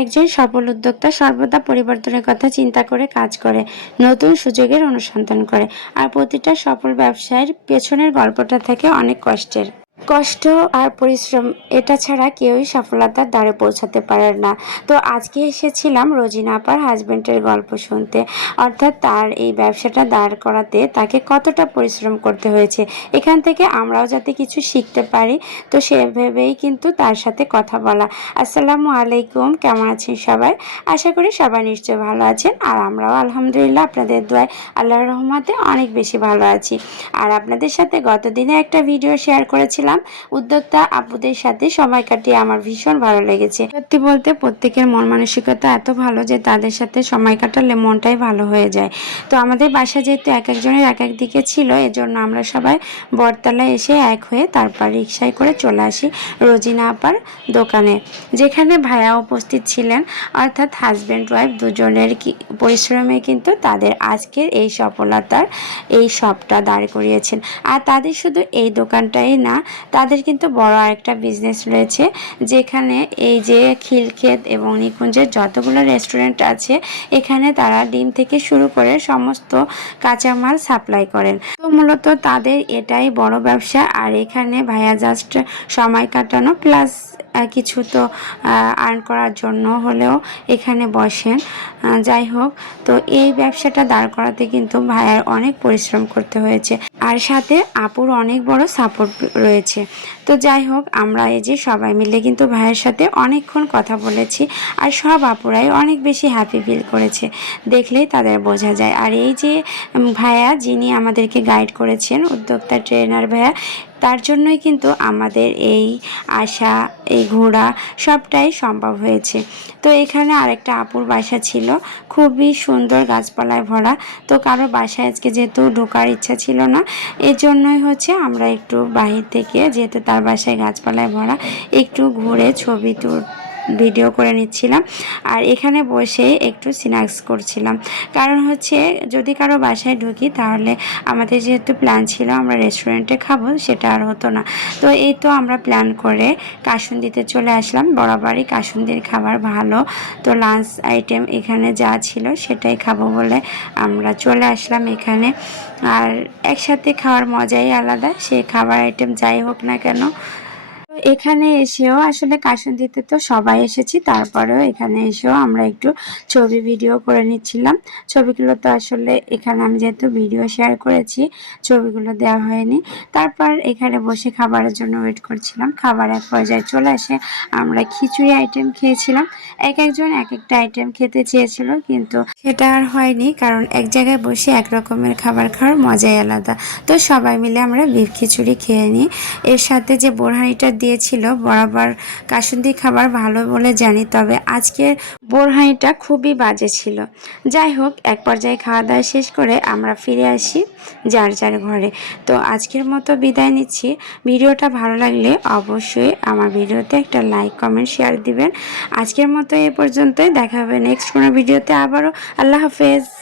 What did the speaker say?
একজন সফল উদ্যোক্তা সর্বদা পরিবর্তনের কথা চিন্তা করে কাজ করে, নতুন সুযোগের অনুসন্ধান করে। আর প্রতিটা সফল ব্যবসায়ের পেছনের গল্পটা থাকে অনেক কষ্টের। কষ্ট আর পরিশ্রম, এটা ছাড়া কেউই সফলতার দ্বারে পৌঁছাতে পারে না। তো আজকে এসেছিলাম রোজিনা আপার হাজবেন্ডের গল্প শুনতে। অর্থাৎ তার এই ব্যবসাটা দাঁড় করাতে তাকে কতটা পরিশ্রম করতে হয়েছে, এখান থেকে আমরাও যাতে কিছু শিখতে পারি, তো সে ভেবেই কিন্তু তার সাথে কথা বলা। আসসালামু আলাইকুম, কেমন আছেন সবাই? আশা করি সবাই নিশ্চয়ই ভালো আছেন, আর আমরাও আলহামদুলিল্লাহ আপনাদের দোয়ায় আল্লাহর রহমতে অনেক বেশি ভালো আছি। আর আপনাদের সাথে গতদিনে একটা ভিডিও শেয়ার করেছিলাম উদ্যোক্তা আপুদের সাথে সময় কাটিয়ে আমার ভীষণ ভালো লেগেছে। সত্যি বলতে প্রত্যেকের মন মানসিকতা এত ভালো যে তাদের সাথে সময় কাটালে মনটাই ভালো হয়ে যায়। তো আমাদের বাসা যেহেতু এক একজনের এক এক দিকে ছিল, এজন্য আমরা সবাই বটতলায় এসে এক হয়ে তারপর রিক্সায় করে চলে আসি রোজিনা আপার দোকানে, যেখানে ভাইয়া উপস্থিত ছিলেন। অর্থাৎ হাজব্যান্ড ওয়াইফ দুজনের পরিশ্রমে কিন্তু তাদের আজকের এই সফলতার এই শপটা দাঁড় করিয়েছেন। আর তাদের শুধু এই দোকানটাই না তাদের কিন্তু বড় আরেকটা বিজনেস রয়েছে, যেখানে এই যে খিলক্ষেত এবং নিকুঞ্জের যতগুলো রেস্টুরেন্ট আছে, এখানে তারা ডিম থেকে শুরু করে সমস্ত কাঁচামাল সাপ্লাই করেন। তো মূলত তাদের এটাই বড় ব্যবসা, আর এখানে ভাইয়া জাস্ট সময় কাটানো প্লাস কিছু তো আর্ন করার জন্য হলেও এখানে বসেন। যাই হোক, তো এই ব্যবসাটা দাঁড় করাতে কিন্তু ভাইয়ার অনেক পরিশ্রম করতে হয়েছে। আর সাথে আপুর অনেক বড় সাপোর্ট রয়েছে। তো যাই হোক, আমরা এই যে সবাই মিলে কিন্তু ভাইয়ের সাথে অনেকক্ষণ কথা বলেছি আর সব আপুরাই অনেক বেশি হ্যাপি ফিল করেছে। দেখলেই তাদের বোঝা যায়। আর এই যে ভাইয়া যিনি আমাদেরকে গাইড করেছেন, উদ্যোক্তা ট্রেনার ভাইয়া তার জন্যই কিন্তু আমাদের এই আশা, এই ঘোরা সবটাই সম্ভব হয়েছে। তো এখানে আরেকটা আপুর বাসা ছিল, খুবই সুন্দর গাছপালায় ভরা। তো কারও বাসায় আজকে যেহেতু ঢোকার ইচ্ছা ছিল না এর জন্যই হচ্ছে আমরা একটু বাহির থেকে, যেহেতু তার বাসায় গাছপালায় ভরা, একটু ঘুরে ছবি তুল ভিডিও করে নিচ্ছিলাম। আর এখানে বসে একটু স্ন্যাক্স করছিলাম। কারণ হচ্ছে যদি কারও বাসায় ঢুকি তাহলে আমাদের যেহেতু প্ল্যান ছিল আমরা রেস্টুরেন্টে খাব, সেটা আর হতো না। তো এই তো আমরা প্ল্যান করে কাসুন্দিতে চলে আসলাম। বরাবরই কাসুন্দির খাবার ভালো। তো লাঞ্চ আইটেম এখানে যা ছিল সেটাই খাব বলে আমরা চলে আসলাম এখানে। আর একসাথে খাওয়ার মজাই আলাদা। সে খাবার আইটেম যাই হোক না কেন এখানে এসেও আসলে কাসুন্দিতে তো সবাই এসেছি, তারপরেও এখানে এসেও আমরা একটু ছবি ভিডিও করে নিচ্ছিলাম। ছবিগুলো তো আসলে এখানে আমি যেহেতু ভিডিও শেয়ার করেছি, ছবিগুলো দেওয়া হয়নি। তারপর এখানে বসে খাবারের জন্য ওয়েট করছিলাম। খাবার এক পর্যায়ে চলে আসে, আমরা খিচুড়ি আইটেম খেয়েছিলাম। এক একজন এক একটা আইটেম খেতে চেয়েছিল, কিন্তু সেটা আর হয়নি, কারণ এক জায়গায় বসে এক রকমের খাবার খাওয়ার মজাই আলাদা। তো সবাই মিলে আমরা বিফ খিচুড়ি খেয়ে নিই। এর সাথে যে বোরহানিটা দিয়েছিল, বরাবর কাসুন্দি খাবার ভালো বলে জানি, তবে আজকের বোরহানিটা খুবই বাজে ছিল। যাই হোক, এক পর্যায়ে খাওয়া দাওয়া শেষ করে আমরা ফিরে আসি যার যার ঘরে। তো আজকের মতো বিদায় নিচ্ছি। ভিডিওটা ভালো লাগলে অবশ্যই আমার ভিডিওতে একটা লাইক, কমেন্ট, শেয়ার দিবেন। আজকের মতো এ পর্যন্তই। দেখা হবে নেক্সট কোনো ভিডিওতে আবারও। আল্লাহ হাফেজ।